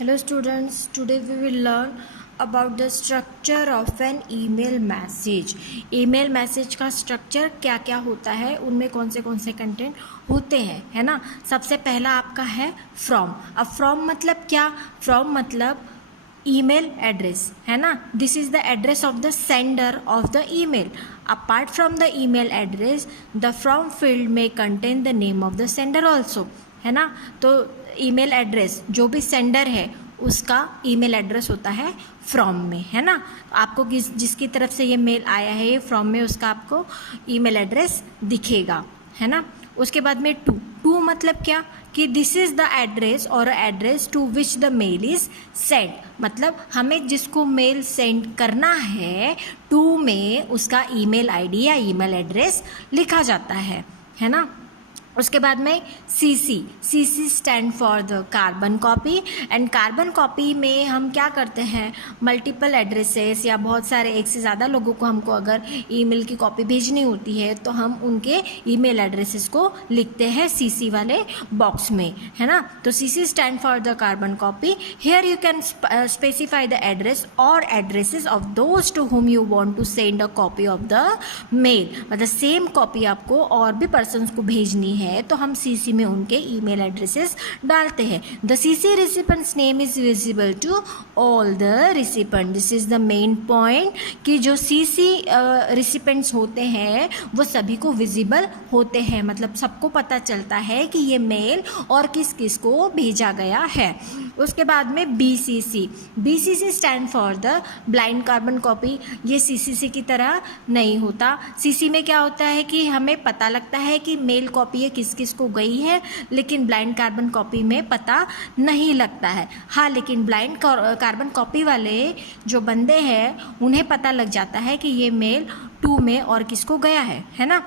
Hello students, today we will learn about the structure of an email message. Email message का structure क्या क्या होता है, उनमें कौन से कंटेंट होते हैं, है ना। सबसे पहला आपका है फ्रॉम। अब फ्रॉम मतलब क्या? फ्रॉम मतलब ईमेल एड्रेस, है ना। This is the address of the sender of the email. Apart from the email address, the from field में contain the name of the sender also, है ना। तो ईमेल एड्रेस जो भी सेंडर है उसका ईमेल एड्रेस होता है फ्रॉम में, है ना। आपको जिसकी तरफ से ये मेल आया है, ये फ्रॉम में उसका आपको ईमेल एड्रेस दिखेगा, है ना। उसके बाद में टू मतलब क्या कि दिस इज़ द एड्रेस और address to which the mail is send, मतलब हमें जिसको मेल सेंड करना है टू में उसका ईमेल आईडी या ईमेल एड्रेस लिखा जाता है ना। उसके बाद में C stand for the carbon copy. And carbon copy में हम क्या करते हैं, मल्टीपल एड्रेसेस या बहुत सारे एक से ज़्यादा लोगों को हमको अगर ईमेल की कॉपी भेजनी होती है तो हम उनके ईमेल एड्रेसेस को लिखते हैं सीसी वाले बॉक्स में, है ना। तो CC stand for the carbon copy. Here you can specify the address or addresses of those to whom you want to send a copy of the mail. मतलब same copy आपको और भी persons को भेजनी है तो हम सीसी में उनके ईमेल एड्रेसेस डालते हैं. The CC recipients name is visible to all the recipient. This is the main point कि जो सीसी रिसिपेंट्स होते हैं वो सभी को विजिबल होते हैं, मतलब सबको पता चलता है कि ये मेल और किस किस को भेजा गया है. उसके बाद में BCC stand for the blind carbon copy. ये सीसीसी की तरह नहीं होता. सीसी में क्या होता है कि हमें पता लगता है कि मेल कॉपी है किस किस को गई है, लेकिन ब्लाइंड कार्बन कॉपी में पता नहीं लगता है. हाँ, लेकिन ब्लाइंड कार्बन कॉपी वाले जो बंदे हैं उन्हें पता लग जाता है कि ये मेल टू में और किसको गया है ना.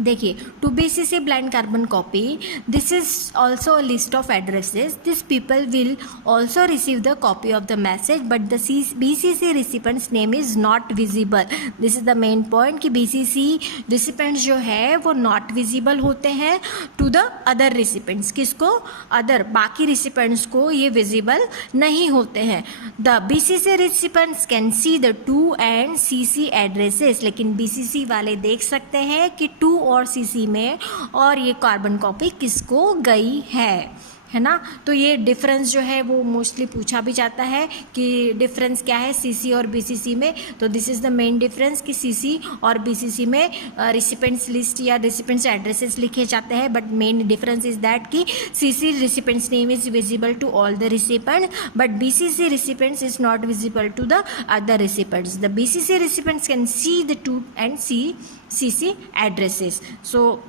देखिए, to BCC blind carbon copy, this is also a list of addresses. This people will also receive the copy of the message but the BCC recipients name is not visible. This is the main point कि BCC recipients जो है वो not visible होते हैं to the other recipients. किसको? Other बाकी recipients को ये विजिबल नहीं होते हैं. The BCC recipients can see the to and CC addresses. लेकिन बीसीसी वाले देख सकते हैं कि टू और सीसी में और ये कार्बन कॉपी किसको गई है ना. तो ये डिफरेंस जो है वो मोस्टली पूछा भी जाता है कि डिफरेंस क्या है सीसी और बीसीसी में. तो this is the main difference कि सीसी और बीसीसी में रिसिपेंट्स लिस्ट या रिसिपेंट्स एड्रेसेस लिखे जाते हैं, but main difference is that कि CC recipients name is visible to all the recipient but BCC recipients is not visible to the other recipients. The BCC recipients can see the to and CC addresses. So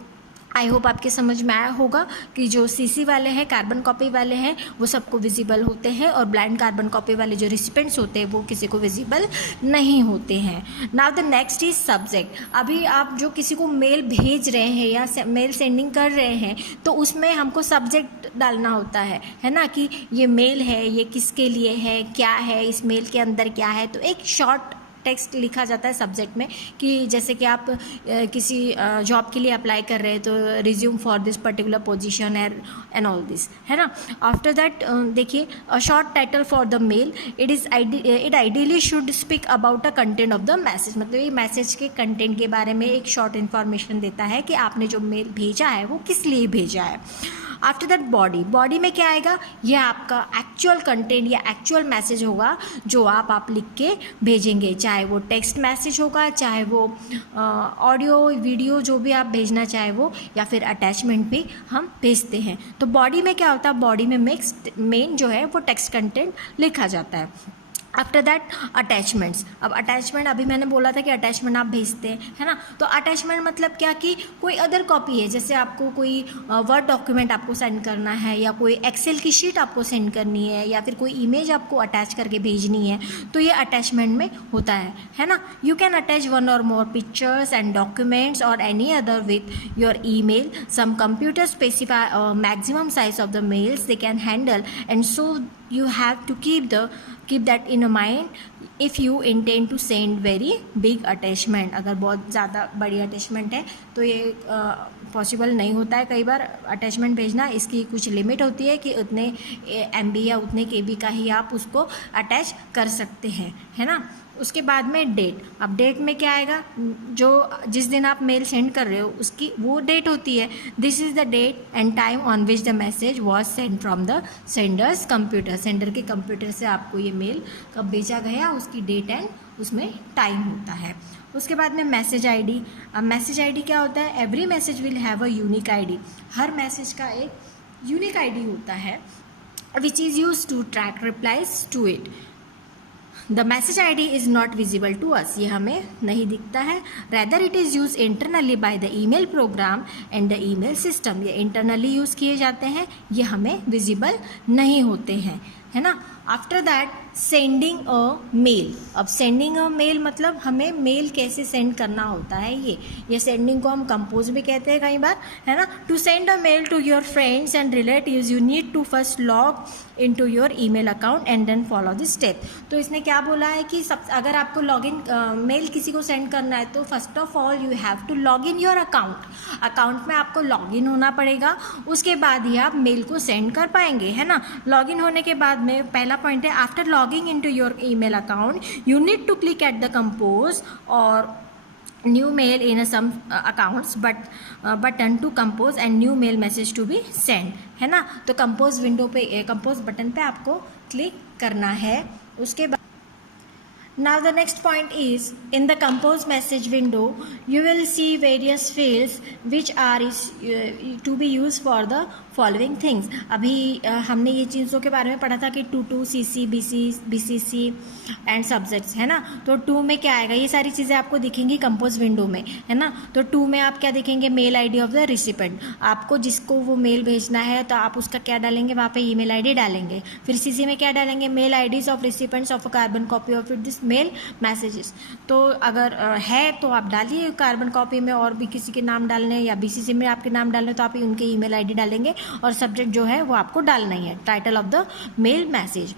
I hope आपके समझ में आया होगा कि जो CC वाले हैं, carbon copy वाले हैं, वो सबको विजिबल होते हैं और ब्लाइंड कार्बन कॉपी वाले जो रिसिपेंट्स होते हैं वो किसी को विजिबल नहीं होते हैं. Now the next is subject. अभी आप जो किसी को मेल भेज रहे हैं या मेल सेंडिंग कर रहे हैं तो उसमें हमको सब्जेक्ट डालना होता है ना, कि ये मेल है, ये किसके लिए है, क्या है, इस मेल के अंदर क्या है. तो एक शॉर्ट टेक्स्ट लिखा जाता है सब्जेक्ट में कि जैसे कि आप किसी जॉब के लिए अप्लाई कर रहे हैं तो resume for this particular position and all this, है ना. आफ्टर दैट देखिए, a short title for the mail. It ideally should speak about a content of the message. मतलब ये मैसेज के कंटेंट के बारे में एक शॉर्ट इन्फॉर्मेशन देता है कि आपने जो मेल भेजा है वो किस लिए भेजा है. आफ्टर दैट बॉडी में क्या आएगा, यह आपका एक्चुअल कंटेंट या एक्चुअल मैसेज होगा जो आप लिख के भेजेंगे, चाहे वो टेक्स्ट मैसेज होगा, चाहे वो ऑडियो वीडियो जो भी आप भेजना चाहे वो, या फिर अटैचमेंट भी हम भेजते हैं. तो बॉडी में क्या होता है, बॉडी में मेन जो है वो टेक्स्ट कंटेंट लिखा जाता है. After that attachments. अब अटैचमेंट अभी मैंने बोला था कि अटैचमेंट आप भेजते हैं, है ना. तो अटैचमेंट मतलब क्या कि कोई अदर कॉपी है, जैसे आपको कोई वर्ड डॉक्यूमेंट आपको सेंड करना है या कोई एक्सेल की शीट आपको सेंड करनी है या फिर कोई इमेज आपको अटैच करके भेजनी है, तो ये अटैचमेंट में होता है ना. You can attach one or more pictures and documents or any other with your email. Some computer specify maximum size of the mails they can handle and so you have to keep that in mind if you intend to send very big attachment. अगर बहुत ज़्यादा बड़ी attachment है तो ये possible नहीं होता है कई बार अटैचमेंट भेजना। इसकी कुछ लिमिट होती है कि उतने MB या उतने KB का ही आप उसको अटैच कर सकते हैं, है ना। उसके बाद में डेट। अब डेट में क्या आएगा, जो जिस दिन आप मेल सेंड कर रहे हो उसकी वो डेट होती है। This is the date and time on which the message was send from the senders computer. Sender के कंप्यूटर से आपको ये मेल कब भेजा गया, उसकी डेट एंड उसमें टाइम होता है। उसके बाद में मैसेज ID। अब मैसेज ID क्या होता है, every message will have a unique ID। हर मैसेज का एक यूनिक ID होता है which is use to track replies to it. The message ID is not visible to us, ये हमें नहीं दिखता है। Rather it is use internally by the email program and the email system. ये internally use किए जाते हैं, ये हमें विजिबल नहीं होते हैं, है ना। After that sending a mail. अब सेंडिंग अ मेल मतलब हमें मेल कैसे सेंड करना होता है, ये सेंडिंग को हम कंपोज भी कहते हैं कई बार, है ना। To send a mail to your friends and relatives you need to first log into your email account and then follow this step. तो इसने क्या बोला है कि अगर आपको लॉगिन मेल किसी को सेंड करना है तो first of all you have to log in your account में आपको लॉग इन होना पड़ेगा, उसके बाद ही आप मेल को सेंड कर पाएंगे, है ना। लॉग इन होने के बाद में पहला पॉइंट है, after logging into your email account you need to click at the compose or new mail in some accounts button to compose and new mail message to be send, है ना। तो compose window पे, compose button पे आपको click करना है। उसके बाद now the next point is in the compose message window you will see various fields which are to be used for the following things. अभी हमने ये चीज़ों के बारे में पढ़ा था कि to CC BCC and subjects, है ना। तो 2 में क्या आएगा, ये सारी चीज़ें आपको दिखेंगी कंपोज विंडो में, है ना। तो 2 में आप क्या देखेंगे, mail ID of the recipient. आपको जिसको वो मेल भेजना है तो आप उसका क्या डालेंगे, वहाँ पे ईमेल ID डालेंगे। फिर CC में क्या डालेंगे, mail IDs of recipients of a carbon copy of this mail messages. तो अगर है तो आप डालिए कार्बन कॉपी में और भी किसी के नाम डालने, या BCC में आपके नाम डालने तो आप उनके ईमेल ID डालेंगे और सब्जेक्ट जो है वो आपको डालना ही है, title of the mail message,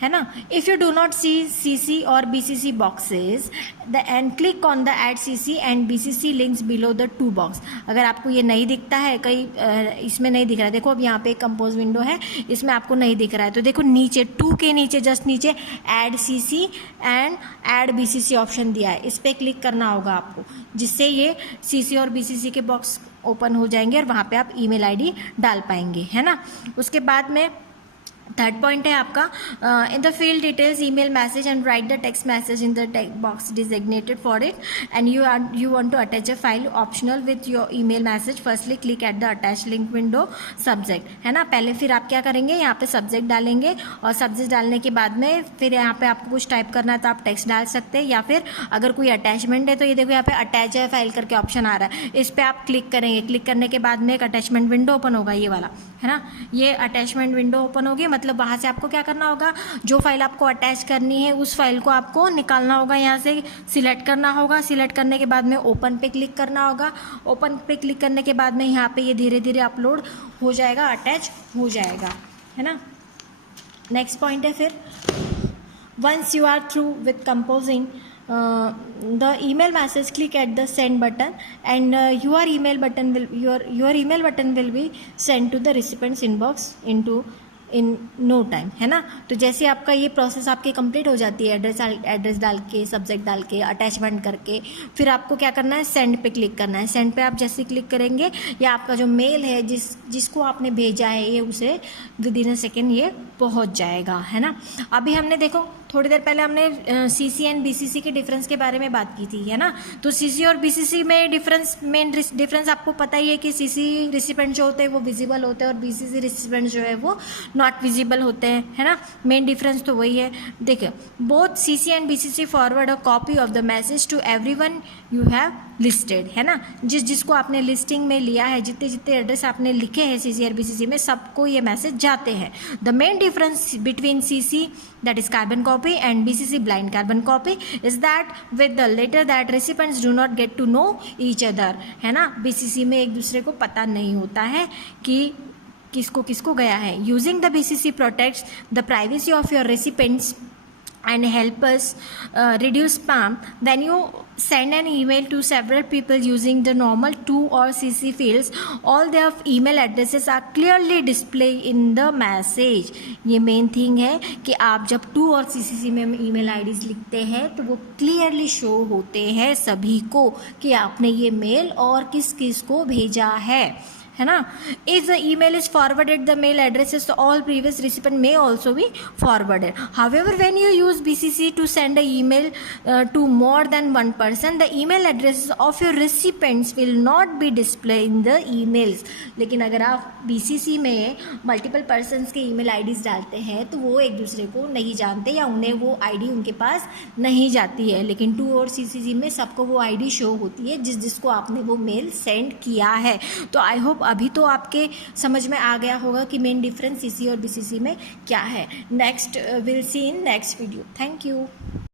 है ना। If you do not see CC और BCC boxes and click on the add CC and BCC links below the 2 box. अगर आपको ये नहीं दिखता है, कई इसमें नहीं दिख रहा है, देखो अब यहाँ पे एक कंपोज विंडो है, इसमें आपको नहीं दिख रहा है, तो देखो नीचे 2 के नीचे जस्ट नीचे add CC and add BCC option दिया है, इस पर क्लिक करना होगा आपको, जिससे ये CC और BCC के बॉक्स ओपन हो जाएंगे और वहाँ पे आप ईमेल ID डाल पाएंगे, है ना। उसके बाद में थर्ड पॉइंट है आपका, in the field details email message and write the text message in the box designated for it and you want to attach a file optional with your email message. Firstly click at the attach link window subject, है ना। पहले फिर आप क्या करेंगे, यहाँ पे subject डालेंगे और सब्जेक्ट डालने के बाद में फिर यहाँ पे आपको कुछ टाइप करना है तो आप टेक्स्ट डाल सकते हैं, या फिर अगर कोई अटैचमेंट है तो ये देखो यहाँ पे अटैच है फाइल करके ऑप्शन आ रहा है, इस पर आप क्लिक करेंगे। क्लिक करने के बाद में एक अटैचमेंट विंडो ओपन होगा, ये वाला, है ना। ये अटैचमेंट विंडो ओपन होगी, मतलब वहाँ से आपको क्या करना होगा, जो फाइल आपको अटैच करनी है उस फाइल को आपको निकालना होगा, यहाँ से सिलेक्ट करना होगा। सिलेक्ट करने के बाद में ओपन पे क्लिक करना होगा। ओपन पे क्लिक करने के बाद में यहाँ पे ये धीरे धीरे अपलोड हो जाएगा, अटैच हो जाएगा, है ना। नेक्स्ट पॉइंट है फिर, once you are through with composing the email message, click at the send button and your email button will be sent to the recipient's inbox in no time, है ना। तो जैसे आपका ये प्रोसेस आपकी complete हो जाती है, एड्रेस डाल के, सब्जेक्ट डाल के, अटैचमेंट करके, फिर आपको क्या करना है, सेंड पे क्लिक करना है। सेंड पे आप जैसे क्लिक करेंगे या आपका जो मेल है जिसको आपने भेजा है ये उसे विद इन अ सेकेंड ये पहुंच जाएगा, है ना। अभी हमने देखो थोड़ी देर पहले हमने CC एंड BCC के डिफरेंस के बारे में बात की थी, है ना। तो CC और BCC में मेन डिफरेंस आपको पता ही है कि CC रिसिपेंट जो होते हैं वो विजिबल होते हैं और BCC रिसिपेंट जो है वो नॉट विजिबल होते हैं, है ना। मेन डिफरेंस तो वही है। देखिए, both CC and BCC forward a copy of the message to everyone you have listed, है ना। जिसको आपने लिस्टिंग में लिया है, जितने एड्रेस आपने लिखे हैं CC और BCC में, सबको ये मैसेज जाते हैं। The main difference between CC that is carbon copy and BCC blind carbon copy is that with the latter that recipients do not get to know each other, है ना। BCC में एक दूसरे को पता नहीं होता है कि किसको गया है। Using the BCC protects the privacy of your recipients and help us reduce spam. When you send an email to several people using the normal to or CC fields, all their email addresses are clearly displayed in the message. ये main thing है कि आप जब to और CC में email IDs लिखते हैं तो वो क्लियरली शो होते हैं सभी को कि आपने ये मेल और किस किस को भेजा है ना. If the email is forwarded the mail addresses to all previous recipient may also be forwarded. However when you use BCC to send a email to more than one person, the email addresses of your recipients will not be display in the emails. लेकिन अगर आप BCC में multiple persons के email IDs डालते हैं तो वो एक दूसरे को नहीं जानते या उन्हें वो आईडी उनके पास नहीं जाती है. लेकिन टू और CC में सबको वो आईडी शो होती है जिसको आपने वो मेल सेंड किया है. तो आई होप अभी तो आपके समझ में आ गया होगा कि मेन डिफरेंस CC और BCC में क्या है. Next will see in next video. Thank you.